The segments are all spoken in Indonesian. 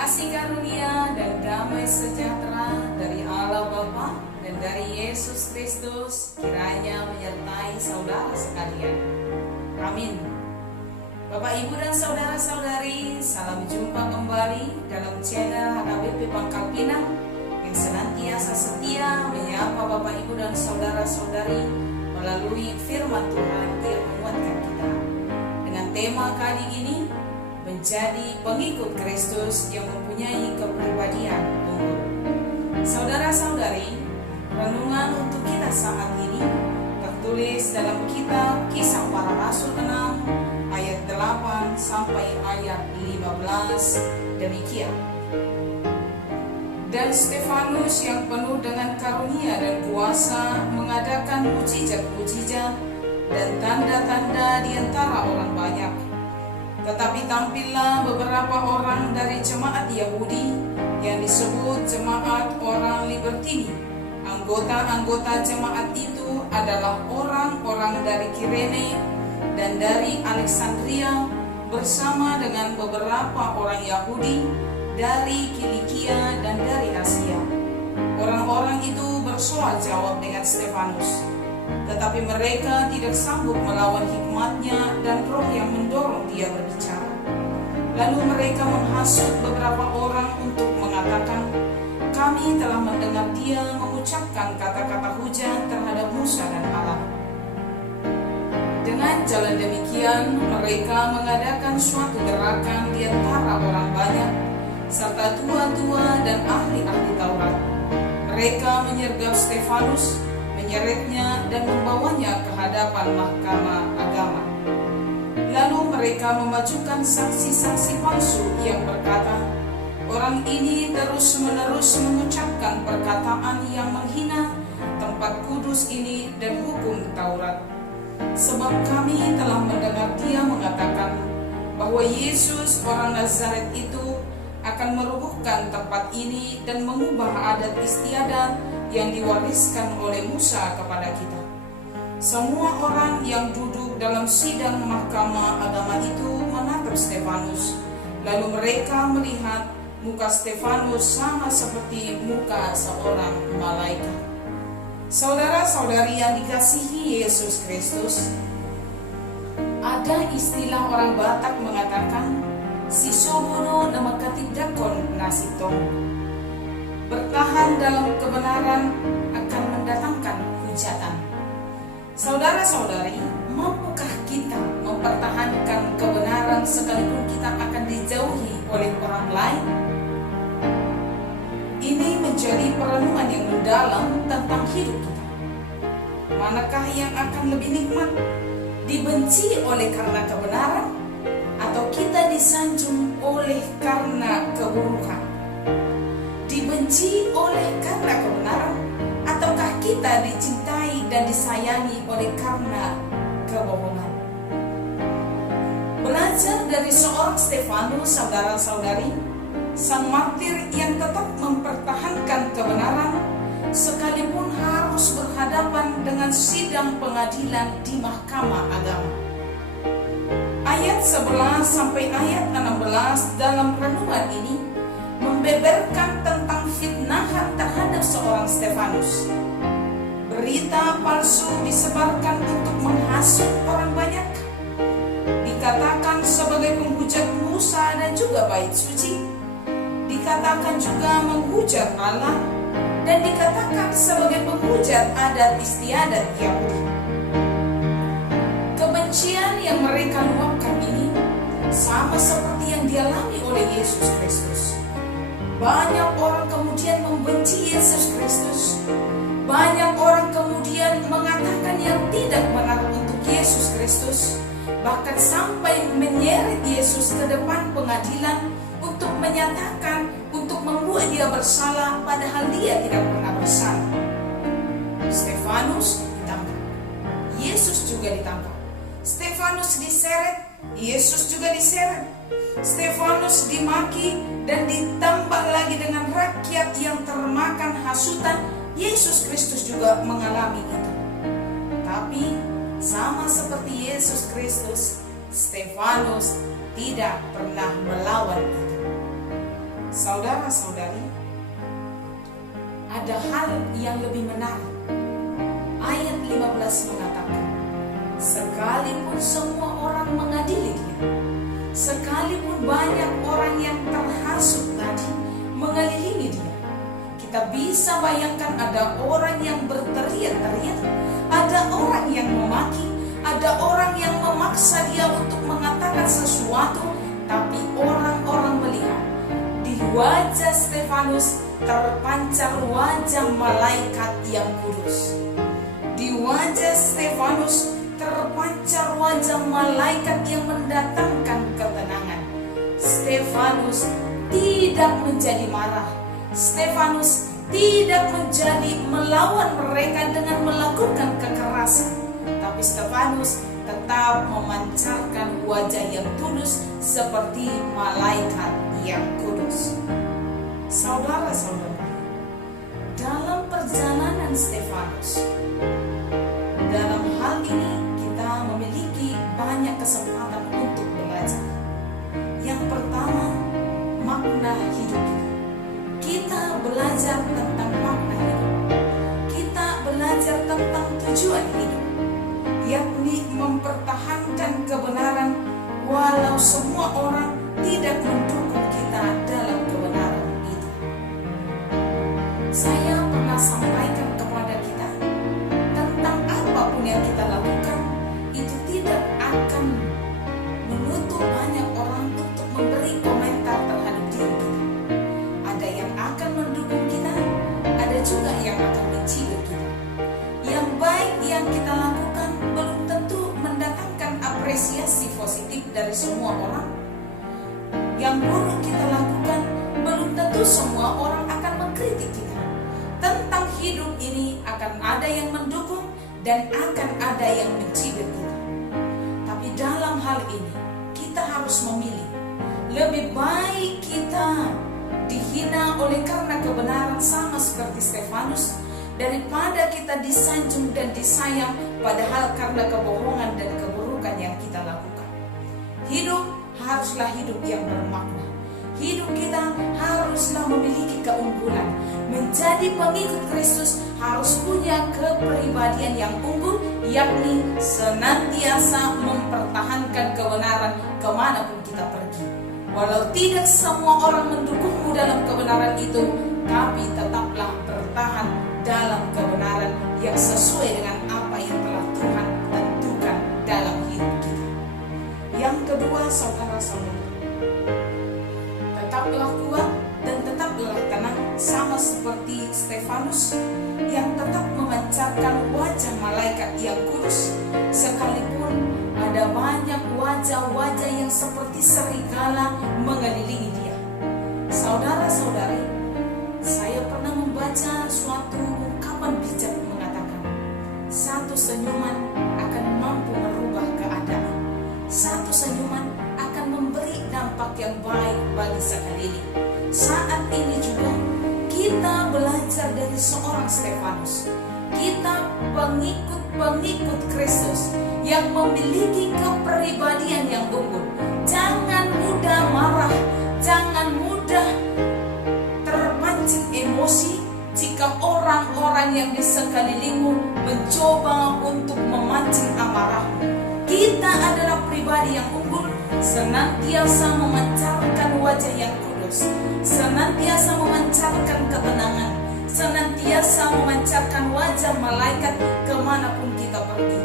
Kasih karunia dan damai sejahtera dari Allah Bapa dan dari Yesus Kristus kiranya menyertai saudara sekalian. Amin. Bapak, Ibu, dan saudara-saudari, salam jumpa kembali dalam channel HKBP Pangkal Pinang yang senantiasa setia menyapa Bapak, Ibu, dan saudara-saudari melalui firman Tuhan yang menguatkan kita. Dengan tema kali ini, menjadi pengikut Kristus yang mempunyai kepribadian unggul. Saudara-saudari, renungan untuk kita saat ini tertulis dalam kitab Kisah Para Rasul 6 ayat 8 sampai ayat 15 demikian. Dan Stefanus yang penuh dengan karunia dan kuasa mengadakan mujizat-mujizat dan tanda-tanda di antara orang banyak. Tetapi tampillah beberapa orang dari jemaat Yahudi yang disebut jemaat orang Libertini. Anggota-anggota jemaat itu adalah orang-orang dari Kirene dan dari Alexandria bersama dengan beberapa orang Yahudi dari Kilikia dan dari Asia. Orang-orang itu bersoal jawab dengan Stefanus, tetapi mereka tidak sanggup melawan hikmatnya dan roh yang mendorong dia berbicara. Lalu mereka menghasut beberapa orang untuk mengatakan, kami telah mendengar dia mengucapkan kata-kata hujat terhadap Musa dan Allah. Dengan jalan demikian, mereka mengadakan suatu gerakan di antara orang banyak, serta tua-tua dan ahli-ahli Taurat. Mereka menyergap Stefanus, menyeretnya dan membawanya ke hadapan mahkamah agama. Lalu mereka memajukan saksi-saksi palsu yang berkata, orang ini terus-menerus mengucapkan perkataan yang menghina tempat kudus ini dan hukum Taurat. Sebab kami telah mendengar dia mengatakan bahwa Yesus orang Nazaret itu akan merubuhkan tempat ini dan mengubah adat istiadat yang diwariskan oleh Musa kepada kita. Semua orang yang duduk dalam sidang mahkamah agama itu menatap Stefanus. Lalu mereka melihat muka Stefanus sama seperti muka seorang malaikat. Saudara-saudari yang dikasihi Yesus Kristus, ada istilah orang Batak mengatakan, si sobono nama katidakon nasitong. Bertahan dalam kebenaran akan mendatangkan hujatan. Saudara-saudari, mampukah kita mempertahankan kebenaran sekalipun kita akan dijauhi oleh orang lain? Ini menjadi perenungan yang mendalam tentang hidup kita. Manakah yang akan lebih nikmat? Dibenci oleh karena kebenaran, atau kita disanjung oleh karena keburukan? Dibenci oleh karena kebenaran, ataukah kita dicintai dan disayangi oleh karena kebohongan? Belajar dari seorang Stefanus, saudara-saudari, sang martir yang tetap mempertahankan kebenaran sekalipun harus berhadapan dengan sidang pengadilan di mahkamah agama. Ayat 11 sampai ayat 16 dalam renungan ini membeberkan tentang fitnahan terhadap seorang Stefanus. Berita palsu disebarkan untuk menghasut orang banyak. Dikatakan sebagai penghujat Musa dan juga bait suci. Dikatakan juga menghujat Allah dan dikatakan sebagai penghujat adat istiadat Yahudi. Kebencian yang mereka luapkan ini sama seperti yang dialami oleh Yesus Kristus. Banyak orang kemudian membenci Yesus Kristus. Banyak orang kemudian mengatakan yang tidak benar untuk Yesus Kristus. Bahkan sampai menyeret Yesus ke depan pengadilan untuk menyatakan, untuk membuat dia bersalah padahal dia tidak pernah bersalah. Stefanus ditangkap. Yesus juga ditangkap. Stefanus diseret, Yesus juga diseret. Stefanus dimaki dan ditambah lagi dengan rakyat yang termakan hasutan. Yesus Kristus juga mengalami itu. Tapi sama seperti Yesus Kristus, Stefanus tidak pernah melawan itu. Saudara-saudari, ada hal yang lebih menarik. Ayat 15 mengatakan, sekalipun semua orang mengadili dia, sekalipun banyak orang yang terhasut tadi mengelilingi dia, kita bisa bayangkan ada orang yang berteriak-teriak, ada orang yang memaki, ada orang yang memaksa dia untuk mengatakan sesuatu, tapi orang-orang melihat di wajah Stefanus terpancar wajah malaikat yang kudus. Di wajah Stefanus terpancar wajah malaikat yang mendatangkan ketenangan. Stefanus tidak menjadi marah. Stefanus tidak menjadi melawan mereka dengan melakukan kekerasan, tapi Stefanus tetap memancarkan wajah yang tulus seperti malaikat yang kudus. Saudara-saudara, dalam perjalanan Stefanus, dalam hal ini kita memiliki banyak kesempatan untuk belajar. Yang pertama, makna hidup kita. Kita belajar tentang makna hidup. Kita belajar tentang tujuan hidup, yakni mempertahankan kebenaran walau semua orang tidak mendukung kita dalam kebenaran itu. Saya pernah sampaikan kepada kita tentang apapun yang kita lakukan itu tidak akan menutup banyak orang untuk memberi komentar terhadap diri kita. Ada yang akan mendukung kita, ada juga yang akan mencibir kita. Yang baik yang kita lakukan belum tentu mendatangkan apresiasi positif dari semua orang. Yang buruk kita lakukan belum tentu semua orang akan mengkritik kita. Tentang hidup ini akan ada yang mendukung dan akan ada yang mencibir kita. Tapi dalam hal ini kita harus memilih. Lebih baik kita dihina oleh karena kebenaran sama seperti Stefanus, daripada kita disanjung dan disayang padahal karena kebohongan dan keburukan yang kita lakukan. Hidup haruslah hidup yang bermakna. Hidup kita haruslah memiliki keunggulan. Menjadi pengikut Kristus harus punya kepribadian yang unggul, yakni senantiasa mempertahankan kebenaran kemanapun kita pergi. Walau tidak semua orang mendukungmu dalam kebenaran itu, tapi tetaplah bertahan dalam kebenaran yang sesuai dengan apa yang telah Tuhan tentukan dalam hidup kita. Yang kedua, saudara-saudara, tetaplah kuat dan tetaplah tenang, sama seperti Stefanus yang tetap memancarkan wajah malaikat yang kudus, sekalipun ada banyak wajah-wajah yang seperti serigala mengelilingi dia. Saudara-saudari, saya pernah membaca suatu ungkapan bijak mengatakan, satu senyuman akan mampu merubah keadaan. Satu senyuman akan memberi dampak yang baik bagi sekeliling. Saat ini juga kita belajar dari seorang Stefanus. Kita pengikut Kristus yang memiliki kepribadian yang unggul. Jangan mudah marah, jangan mudah terpancing emosi jika orang-orang yang di sekelilingmu mencoba untuk memancing amarahmu. Kita adalah pribadi yang unggul, senantiasa memancarkan wajah yang kudus, senantiasa memancarkan ketenangan, senantiasa memancarkan wajah malaikat kemanapun kita pergi.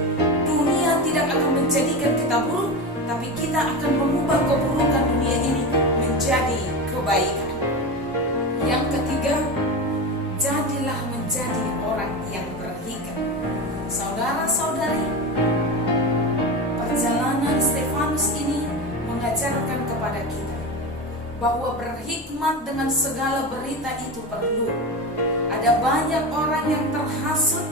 Dunia tidak akan menjadikan kita buruk, tapi kita akan mengubah keburukan dunia ini menjadi kebaikan. Yang ketiga, jadilah menjadi orang yang berhikmat. Saudara-saudari, perjalanan Stefanus ini mengajarkan kepada kita bahwa berhikmat dengan segala berita itu perlu. Ada banyak orang yang terhasut,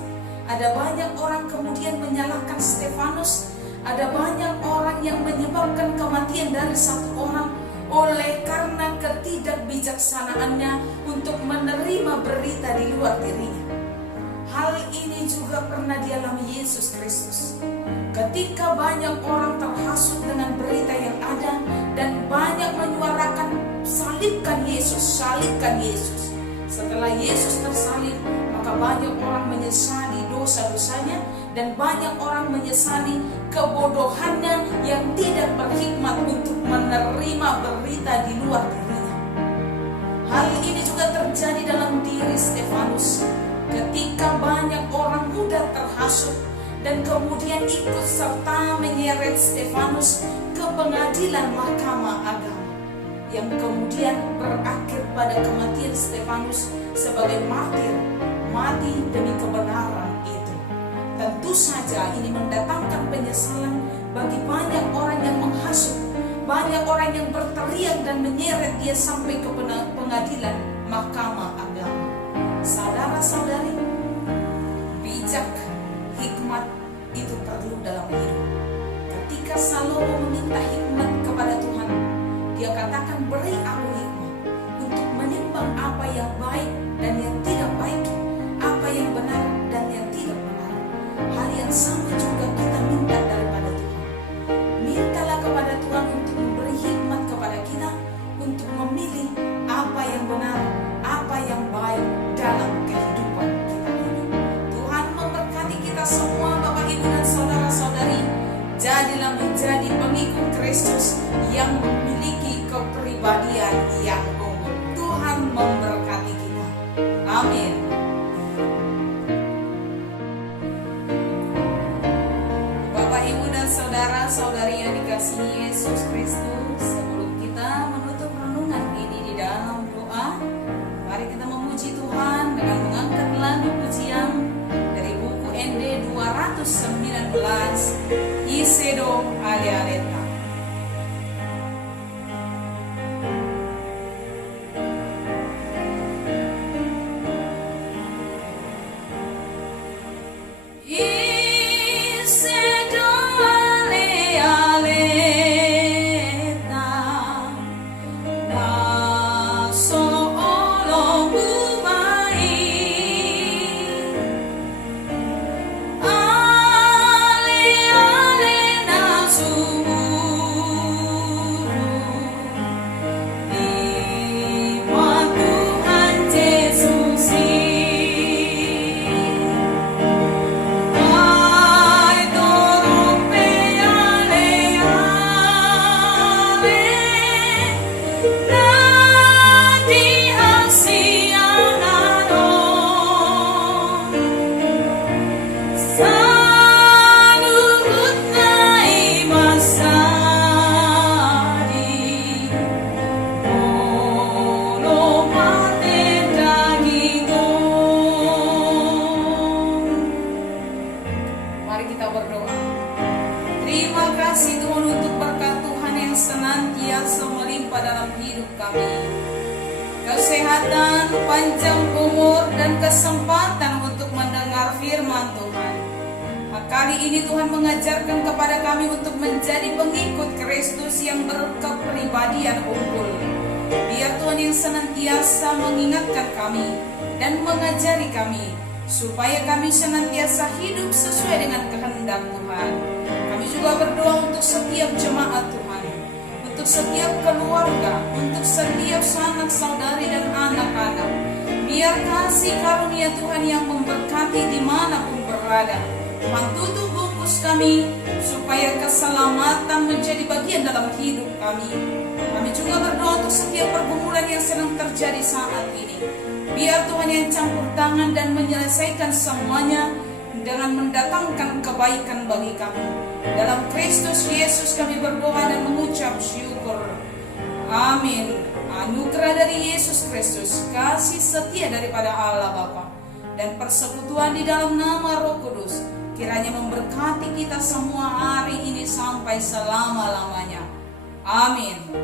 ada banyak orang kemudian menyalahkan Stefanus, ada banyak orang yang menyebabkan kematian dari satu orang oleh karena ketidakbijaksanaannya untuk menerima berita di luar dirinya. Hal ini juga pernah dialami Yesus Kristus. Ketika banyak orang terhasut dengan berita yang ada dan banyak menyuarakan salibkan Yesus Yesus, salibkan Yesus. Setelah Yesus tersalib, maka banyak orang menyesali dosa-dosanya dan banyak orang menyesali kebodohannya yang tidak berhikmat untuk menerima berita di luar dirinya. Hal ini juga terjadi dalam diri Stefanus ketika banyak orang mudah terhasut dan kemudian ikut serta menyeret Stefanus ke pengadilan Mahkamah Agama, yang kemudian berakhir pada kematian Stefanus sebagai martir, mati demi kebenaran itu. Tentu saja ini mendatangkan penyesalan bagi banyak orang yang menghasut, banyak orang yang berteriak dan menyeret dia sampai ke pengadilan Mahkamah Agama. Saudara-saudari, bijak, hikmat itu perlu dalam hidup. Ketika Salomo meminta hikmat kepada Tuhan, dia katakan, beri aku hikmat untuk menimbang apa yang baik dan yang tidak baik, apa yang benar dan yang tidak benar. Hal yang sama juga kita minta daripada Tuhan. Mintalah kepada Tuhan untuk memberi hikmat kepada kita untuk memilih apa yang benar, apa yang baik dalam kehidupan kita ini. Tuhan memberkati kita semua, Bapak, Ibu, dan saudara-saudari. Jadilah menjadi pengikut Kristus yang memiliki kepribadian yang unggul. Tuhan memberkati kita. Amin. Bapak, Ibu, dan saudara-saudari yang dikasihi Yesus Kristus, sebelum kita menutup renungan ini di dalam doa, mari kita memuji Tuhan dengan mengangkat lagu pujian dari buku ND 219, Isedo Ale-aleta. Kesehatan, panjang umur, dan kesempatan untuk mendengar firman Tuhan. Kali ini Tuhan mengajarkan kepada kami untuk menjadi pengikut Kristus yang berkepribadian unggul. Biar Tuhan yang senantiasa mengingatkan kami dan mengajari kami, supaya kami senantiasa hidup sesuai dengan kehendak Tuhan. Kami juga berdoa untuk setiap jemaat Tuhan, untuk setiap keluarga, untuk setiap sanak saudari dan anak-anak. Biar kasih karunia Tuhan yang memberkati dimanapun berada. Tuhan tutup bungkus kami, supaya keselamatan menjadi bagian dalam hidup kami. Kami juga berdoa untuk setiap pergumulan yang sedang terjadi saat ini. Biar Tuhan yang campur tangan dan menyelesaikan semuanya dengan mendatangkan kebaikan bagi kami. Dalam Kristus Yesus kami berdoa dan mengucap syukur. Amin. Anugerah dari Yesus Kristus, kasih setia daripada Allah Bapa, dan persekutuan di dalam nama Roh Kudus kiranya memberkati kita semua hari ini sampai selama-lamanya. Amin.